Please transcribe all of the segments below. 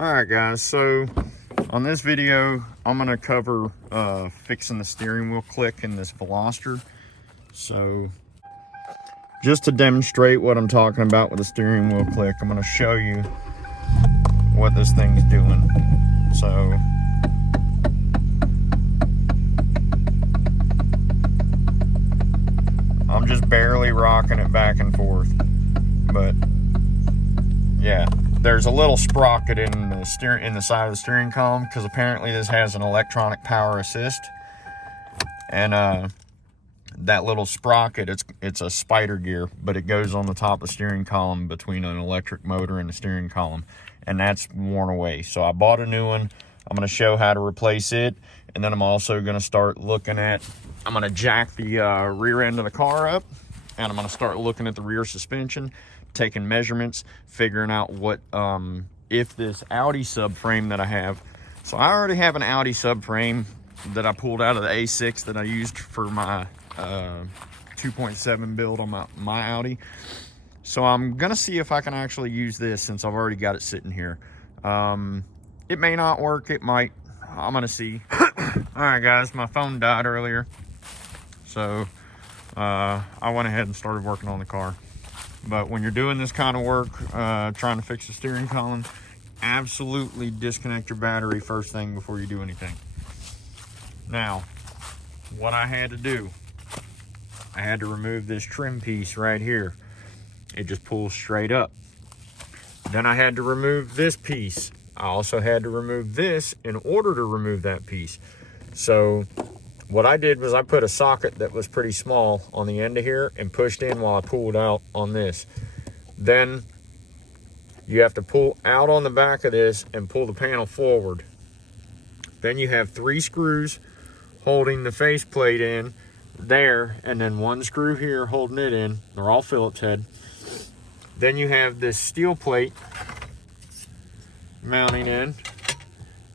Alright guys, so on this video I'm going to cover fixing the steering wheel click in this Veloster. So just to demonstrate what I'm talking about with the steering wheel click, I'm going to show you what this thing's doing. So I'm just barely rocking it back and forth, but yeah, there's a little sprocket in the side of the steering column, because apparently this has an electronic power assist, and that little sprocket, it's a spider gear, but it goes on the top of the steering column between an electric motor and the steering column, and that's worn away. So I bought a new one. I'm going to show how to replace it, and then I'm also going to start looking at, I'm going to jack the rear end of the car up, and I'm going to start looking at the rear suspension, taking measurements, figuring out what if this Audi subframe that I have. So I already have an Audi subframe that I pulled out of the A6 that I used for my 2.7 build on my Audi. So I'm gonna see if I can actually use this, since I've already got it sitting here. It may not work, it might. I'm gonna see. All right guys, my phone died earlier, so I went ahead and started working on the car. But when you're doing this kind of work, trying to fix the steering column, absolutely disconnect your battery first thing before you do anything. Now, what I had to do, I had to remove this trim piece right here. It just pulls straight up. Then I had to remove this piece. I also had to remove this in order to remove that piece. So what I did was I put a socket that was pretty small on the end of here and pushed in while I pulled out on this. Then you have to pull out on the back of this and pull the panel forward. Then you have 3 screws holding the faceplate in there, and then 1 screw here holding it in. They're all Phillips head. Then you have this steel plate mounting in,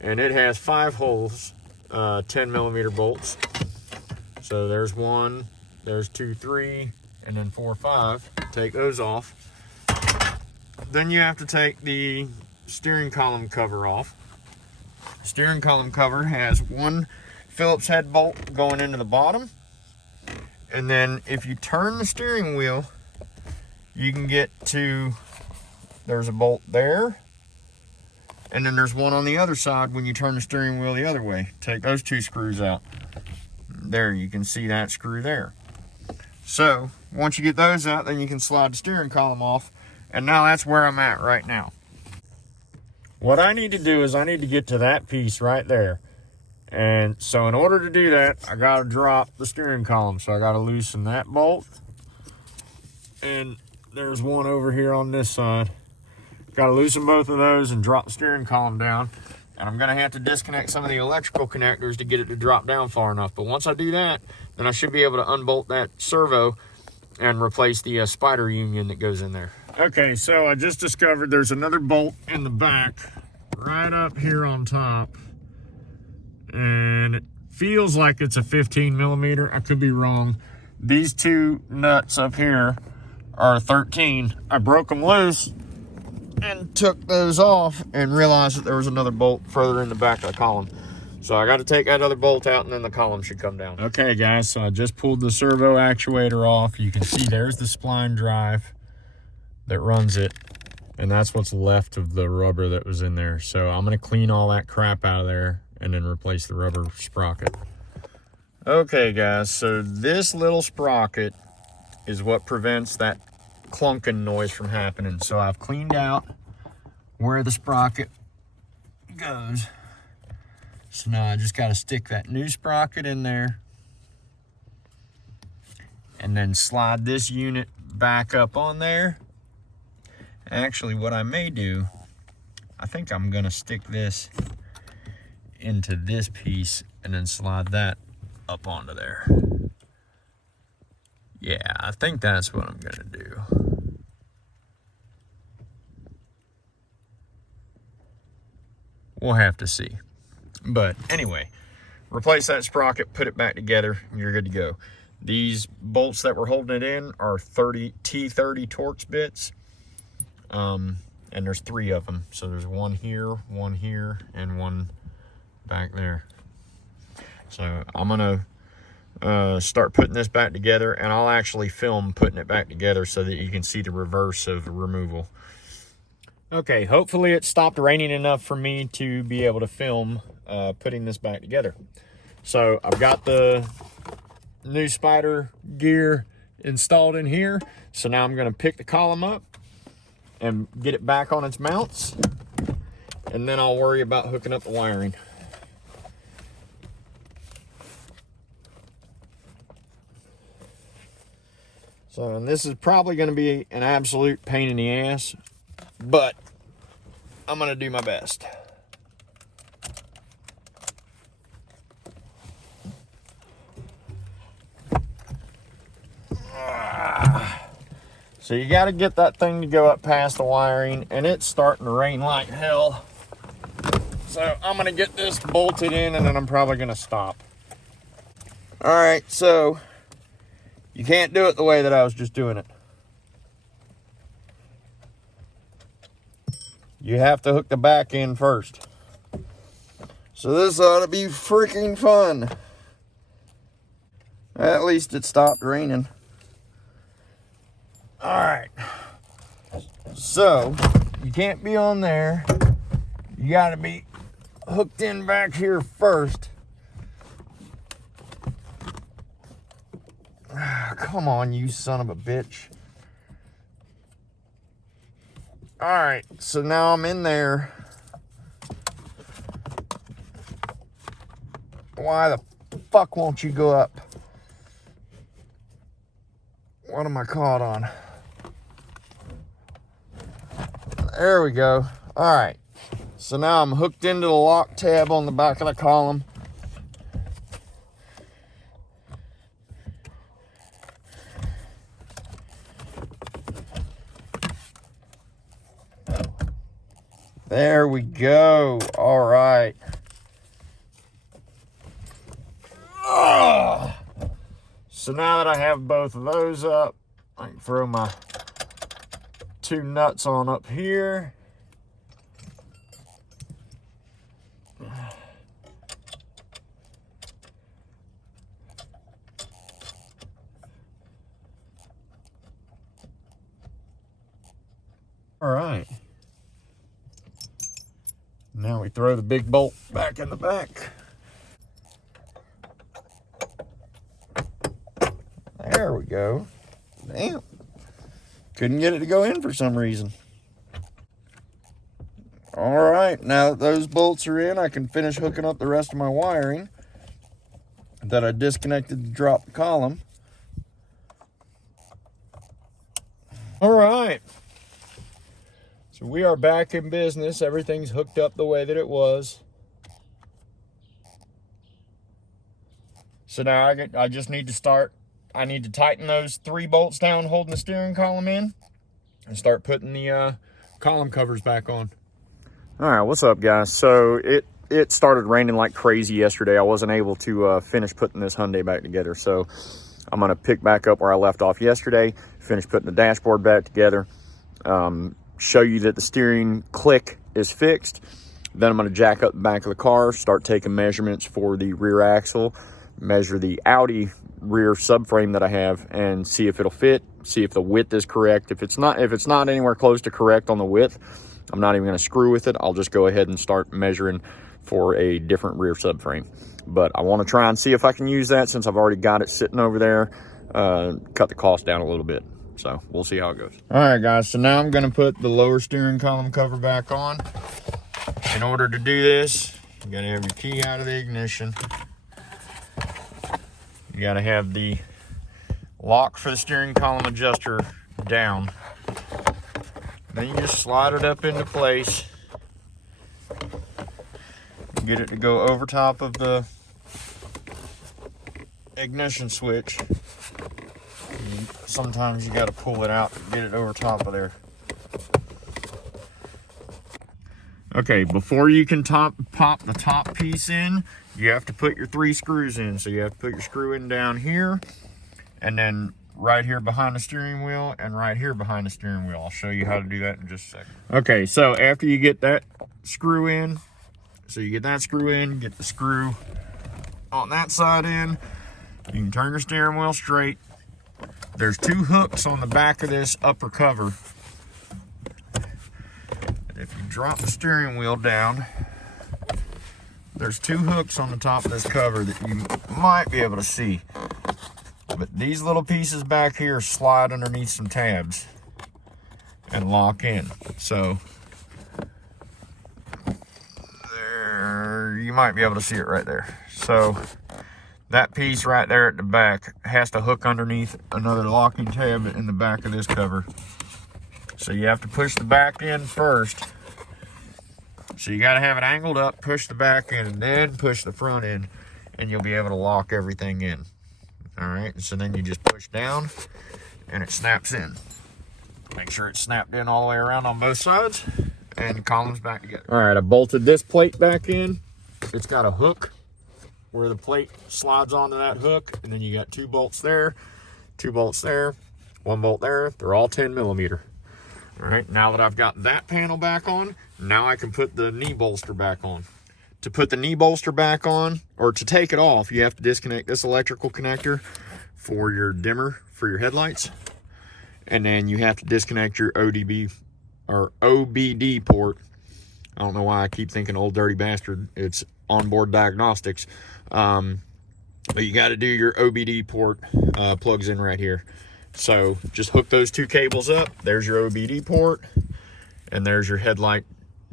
and it has 5 holes. 10mm bolts. So there's 1, there's 2, 3, and then 4, 5. Take those off. Then you have to take the steering column cover off. Steering column cover has 1 Phillips head bolt going into the bottom, and then if you turn the steering wheel, you can get to, there's a bolt there, and then there's 1 on the other side when you turn the steering wheel the other way. Take those 2 screws out. There, you can see that screw there. So, once you get those out, then you can slide the steering column off. And now that's where I'm at right now. What I need to do is I need to get to that piece right there. And so in order to do that, I gotta drop the steering column. So I gotta loosen that bolt. And there's 1 over here on this side. Got to loosen both of those and drop the steering column down. And I'm going to have to disconnect some of the electrical connectors to get it to drop down far enough. But once I do that, then I should be able to unbolt that servo and replace the spider union that goes in there. Okay, so I just discovered there's another bolt in the back right up here on top. And it feels like it's a 15mm. I could be wrong. These 2 nuts up here are 13. I broke them loose and took those off and realized that there was another bolt further in the back of the column. So I got to take that other bolt out, and then the column should come down. Okay guys, so I just pulled the servo actuator off. You can see there's the spline drive that runs it, and that's what's left of the rubber that was in there. So I'm going to clean all that crap out of there and then replace the rubber sprocket. Okay guys, so this little sprocket is what prevents that clunking noise from happening. So I've cleaned out where the sprocket goes. So now I just got to stick that new sprocket in there and then slide this unit back up on there. Actually, what I may do, I think I'm going to stick this into this piece and then slide that up onto there. Yeah, I think that's what I'm going to do. We'll have to see. But anyway, replace that sprocket, put it back together, and you're good to go. These bolts that we're holding it in are T30 Torx bits. and there's 3 of them. So there's one here, and one back there. So I'm gonna start putting this back together, and I'll actually film putting it back together so that you can see the reverse of removal. Okay, hopefully it stopped raining enough for me to be able to film putting this back together. So I've got the new Spider gear installed in here. So now I'm gonna pick the column up and get it back on its mounts, and then I'll worry about hooking up the wiring. So, and this is probably gonna be an absolute pain in the ass, but I'm gonna do my best. So you got to get that thing to go up past the wiring, and it's starting to rain like hell. So I'm going to get this bolted in, and then I'm probably going to stop. All right, so you can't do it the way that I was just doing it. You have to hook the back end first. So this ought to be freaking fun. At least it stopped raining. All right, so you can't be on there. You got to be hooked in back here first. Come on, you son of a bitch. All right, so now I'm in there. Why the fuck won't you go up? What am I caught on? There we go. All right. So now I'm hooked into the lock tab on the back of the column. There we go. All right. So now that I have both of those up, I can throw my 2 nuts on up here. All right. Now we throw the big bolt back in the back. There we go. Damn. Couldn't get it to go in for some reason. All right, now that those bolts are in, I can finish hooking up the rest of my wiring that I disconnected to drop the column. All right. So we are back in business. Everything's hooked up the way that it was. So now I just need to start. I need to tighten those 3 bolts down holding the steering column in and start putting the column covers back on. All right, what's up, guys? So it started raining like crazy yesterday. I wasn't able to finish putting this Hyundai back together. So I'm gonna pick back up where I left off yesterday, finish putting the dashboard back together, show you that the steering click is fixed. Then I'm gonna jack up the back of the car, start taking measurements for the rear axle, measure the Audi rear subframe that I have, and see if it'll fit, see if the width is correct. If it's not anywhere close to correct on the width, I'm not even going to screw with it. I'll just go ahead and start measuring for a different rear subframe. But I want to try and see if I can use that since I've already got it sitting over there, cut the cost down a little bit. So we'll see how it goes. All right, guys, so now I'm going to put the lower steering column cover back on. In order to do this, you got to have your key out of the ignition. You got to have the lock for the steering column adjuster down. Then you just slide it up into place. Get it to go over top of the ignition switch. Sometimes you got to pull it out to get it over top of there. Okay, before you can pop the top piece in, you have to put your 3 screws in. So you have to put your screw in down here, and then right here behind the steering wheel and right here behind the steering wheel. I'll show you how to do that in just a second. Okay, so after you get that screw in, get the screw on that side in, you can turn your steering wheel straight. There's 2 hooks on the back of this upper cover. If you drop the steering wheel down, there's 2 hooks on the top of this cover that you might be able to see. But these little pieces back here slide underneath some tabs and lock in. So there, you might be able to see it right there. So that piece right there at the back has to hook underneath another locking tab in the back of this cover. So you have to push the back in first. So you got to have it angled up, push the back in, and then push the front in, and you'll be able to lock everything in. All right, so then you just push down and it snaps in. Make sure it's snapped in all the way around on both sides and the columns back together. All right, I bolted this plate back in. It's got a hook where the plate slides onto that hook, and then you got 2 bolts there, 2 bolts there, 1 bolt there. They're all 10 millimeter. All right, now that I've got that panel back on, now I can put the knee bolster back on. To put the knee bolster back on, or to take it off, you have to disconnect this electrical connector for your dimmer for your headlights. And then you have to disconnect your OBD port. I don't know why I keep thinking old dirty bastard. It's onboard diagnostics. But you got to do your OBD port, plugs in right here. So just hook those 2 cables up. There's your OBD port, and there's your headlight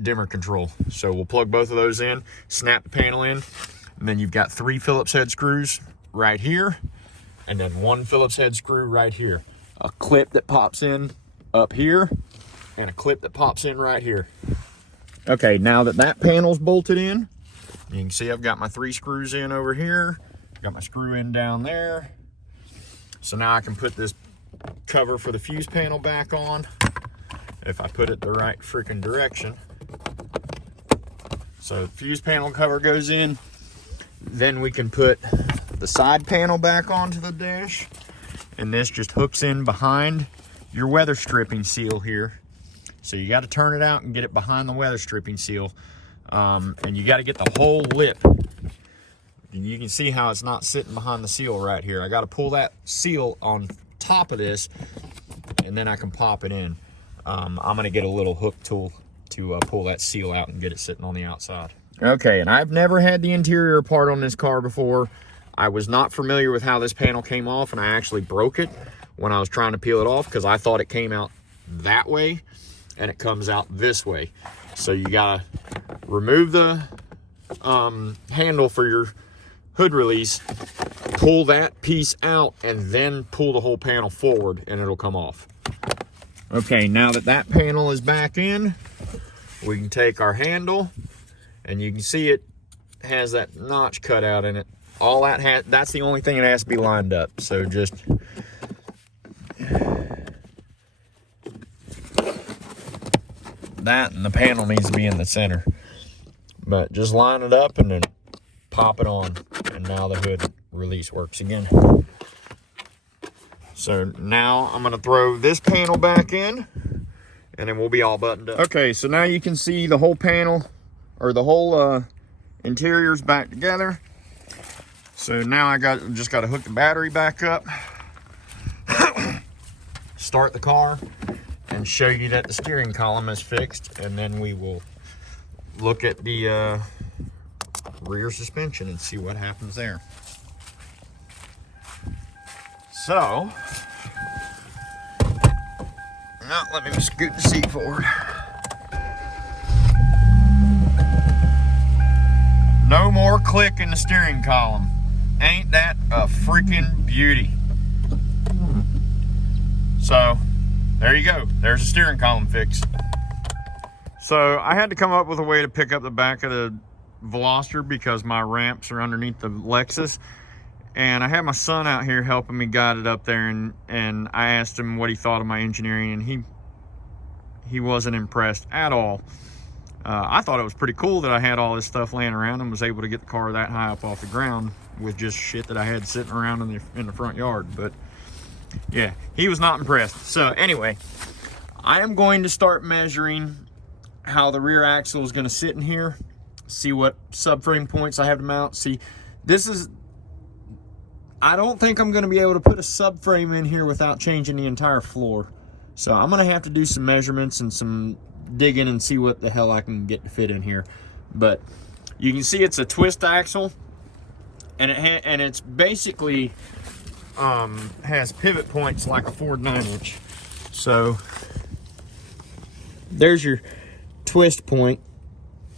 dimmer control. So we'll plug both of those in, snap the panel in, and then you've got 3 Phillips head screws right here, and then 1 Phillips head screw right here. A clip that pops in up here, and a clip that pops in right here. Okay, now that that panel's bolted in, you can see I've got my 3 screws in over here, got my screw in down there. So now I can put this cover for the fuse panel back on if I put it the right freaking direction. So the fuse panel cover goes in. Then we can put the side panel back onto the dash. And this just hooks in behind your weather stripping seal here. So you got to turn it out and get it behind the weather stripping seal. And you got to get the whole lip. And you can see how it's not sitting behind the seal right here. I got to pull that seal on top of this, and then I can pop it in. I'm going to get a little hook tool to pull that seal out and get it sitting on the outside. Okay, and I've never had the interior part on this car before. I was not familiar with how this panel came off, and I actually broke it when I was trying to peel it off because I thought it came out that way, and it comes out this way. So you gotta remove the handle for your hood release, pull that piece out, and then pull the whole panel forward, and it'll come off. Okay, now that that panel is back in, we can take our handle, and you can see it has that notch cut out in it. All that that's the only thing that has to be lined up. So just that, and the panel needs to be in the center. But just line it up and then pop it on, and now the hood release works again. So now I'm gonna throw this panel back in, and then we'll be all buttoned up. Okay, so now you can see the whole panel, or the whole interior's back together. So now I just got to hook the battery back up, start the car, and show you that the steering column is fixed, and then we will look at the rear suspension and see what happens there. So, now let me scoot the seat forward. No more click in the steering column. Ain't that a freaking beauty? So, there you go. There's a steering column fix. So, I had to come up with a way to pick up the back of the Veloster because my ramps are underneath the Lexus. And I had my son out here helping me guide it up there, and I asked him what he thought of my engineering, and he wasn't impressed at all. I thought it was pretty cool that I had all this stuff laying around and was able to get the car that high up off the ground with just shit that I had sitting around in the front yard. But Yeah, he was not impressed. So anyway, I am going to start measuring how the rear axle is going to sit in here, see what subframe points I have to mount. See, I don't think I'm going to be able to put a subframe in here without changing the entire floor. So I'm going to have to do some measurements and some digging and see what the hell I can get to fit in here. But you can see it's a twist axle, and it's basically has pivot points like a Ford 9-inch. So there's your twist point.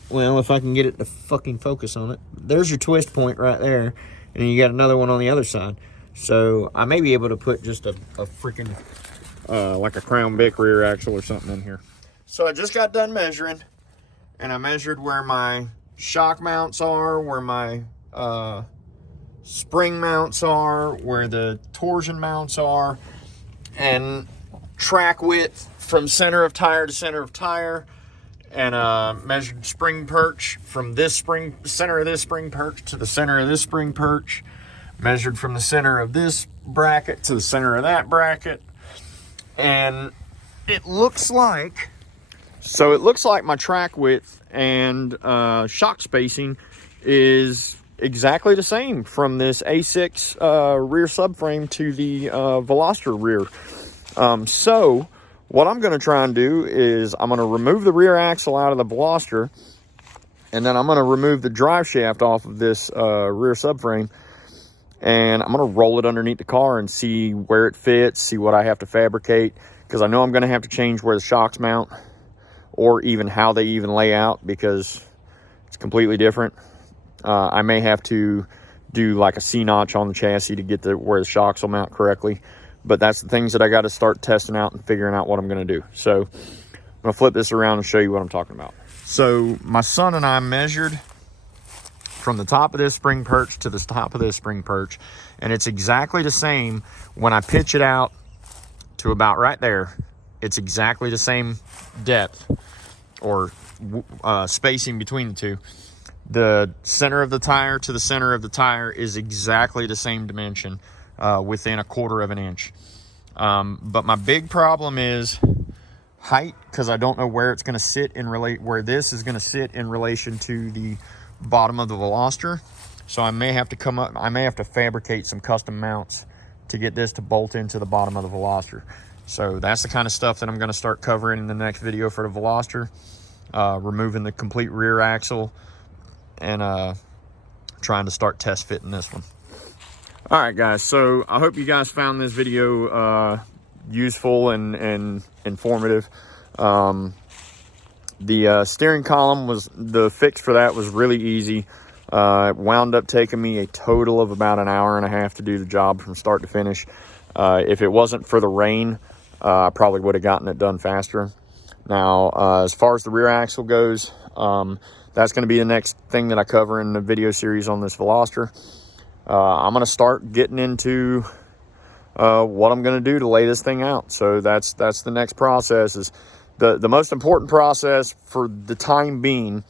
Well, if I can get it to fucking focus on it. There's your twist point right there. And you got another one on the other side. So I may be able to put just a freaking, like a Crown Vic rear axle or something in here. So I just got done measuring. And I measured where my shock mounts are, where my spring mounts are, where the torsion mounts are, and track width from center of tire to center of tire. And measured spring perch from this center of this spring perch to the center of this spring perch. Measured from the center of this bracket to the center of that bracket. And it looks like my track width and shock spacing is exactly the same from this A6 rear subframe to the Veloster rear. So what I'm going to try and do is I'm going to remove the rear axle out of the Veloster, and then I'm going to remove the drive shaft off of this rear subframe, and I'm going to roll it underneath the car and see where it fits, see what I have to fabricate, because I know I'm going to have to change where the shocks mount or even how they even lay out, because it's completely different. I may have to do like a C-notch on the chassis to get where the shocks will mount correctly. But that's the things that I got to start testing out and figuring out what I'm going to do. So I'm going to flip this around and show you what I'm talking about. So my son and I measured from the top of this spring perch to the top of this spring perch. And it's exactly the same when I pitch it out to about right there. It's exactly the same depth or spacing between the two. The center of the tire to the center of the tire is exactly the same dimension. Within 1/4 of an inch. But my big problem is height, because I don't know where it's going to sit where this is going to sit in relation to the bottom of the Veloster. So I may have to fabricate some custom mounts to get this to bolt into the bottom of the Veloster. So that's the kind of stuff that I'm going to start covering in the next video for the Veloster. Removing the complete rear axle and trying to start test fitting this one. All right, guys, so I hope you guys found this video useful and informative. The steering column the fix for that was really easy. It wound up taking me a total of about an hour and a half to do the job from start to finish. If it wasn't for the rain, I probably would have gotten it done faster. Now, as far as the rear axle goes, that's going to be the next thing that I cover in the video series on this Veloster. I'm going to start getting into what I'm going to do to lay this thing out. So that's the next process. Is the most important process for the time being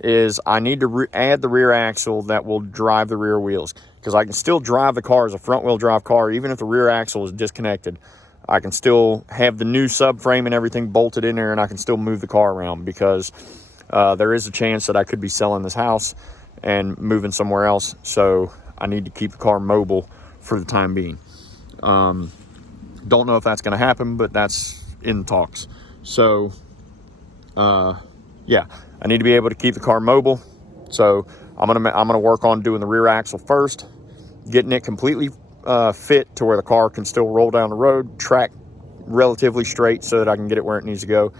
is I need to add the rear axle that will drive the rear wheels, because I can still drive the car as a front wheel drive car even if the rear axle is disconnected. I can still have the new subframe and everything bolted in there, and I can still move the car around, because there is a chance that I could be selling this house and moving somewhere else. So I need to keep the car mobile for the time being. Don't know if that's going to happen, but that's in talks. So, yeah, I need to be able to keep the car mobile. So I'm gonna work on doing the rear axle first, getting it completely fit to where the car can still roll down the road, track relatively straight, so that I can get it where it needs to go.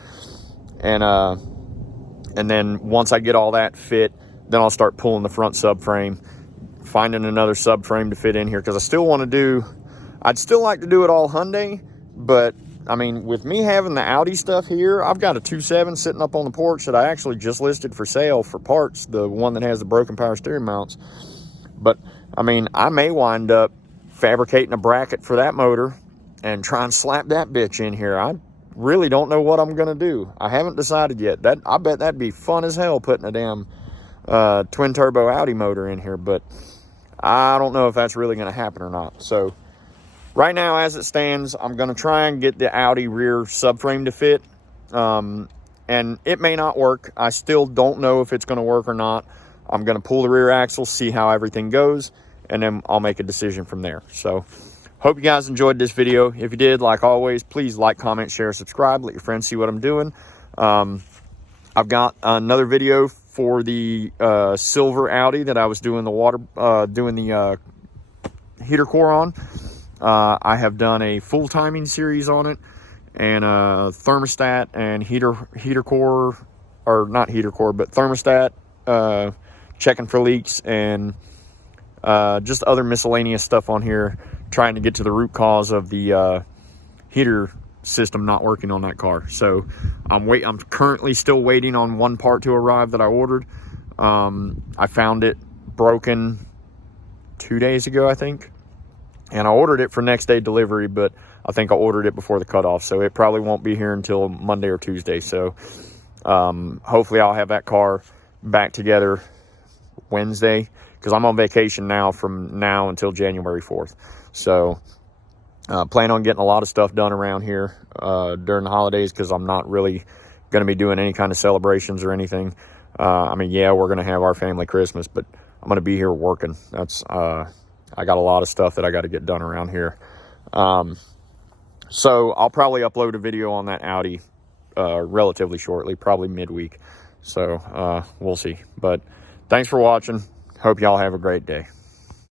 And then once I get all that fit, then I'll start pulling the front subframe, finding another subframe to fit in here, because I'd still like to do it all Hyundai, but I mean, with me having the Audi stuff here, I've got a 2.7 sitting up on the porch that I actually just listed for sale for parts, the one that has the broken power steering mounts. But I mean, I may wind up fabricating a bracket for that motor and try and slap that bitch in here. I really don't know what I'm gonna do. I haven't decided yet. I bet that'd be fun as hell, putting a damn twin turbo Audi motor in here, but I don't know if that's really gonna happen or not. So right now, as it stands, I'm going to try and get the Audi rear subframe to fit. And it may not work. I still don't know if it's going to work or not. I'm going to pull the rear axle, see how everything goes, and then I'll make a decision from there. So, hope you guys enjoyed this video. If you did, like always, please like, comment, share, subscribe. Let your friends see what I'm doing. I've got another video for the silver Audi that I was doing the heater core on. I have done a full timing series on it, and thermostat and heater core, or not heater core, but thermostat, checking for leaks, and just other miscellaneous stuff on here, trying to get to the root cause of the heater system not working on that car. So I'm currently still waiting on one part to arrive that I ordered. I found it broken 2 days ago, I think, and I ordered it for next day delivery, but I think I ordered it before the cutoff, so it probably won't be here until Monday or Tuesday. So hopefully I'll have that car back together Wednesday, because I'm on vacation now from now until January 4th. So plan on getting a lot of stuff done around here during the holidays, because I'm not really going to be doing any kind of celebrations or anything. I mean, yeah, we're going to have our family Christmas, but I'm going to be here working. That's I got a lot of stuff that I got to get done around here. So I'll probably upload a video on that Audi relatively shortly, probably midweek. So we'll see. But thanks for watching. Hope y'all have a great day.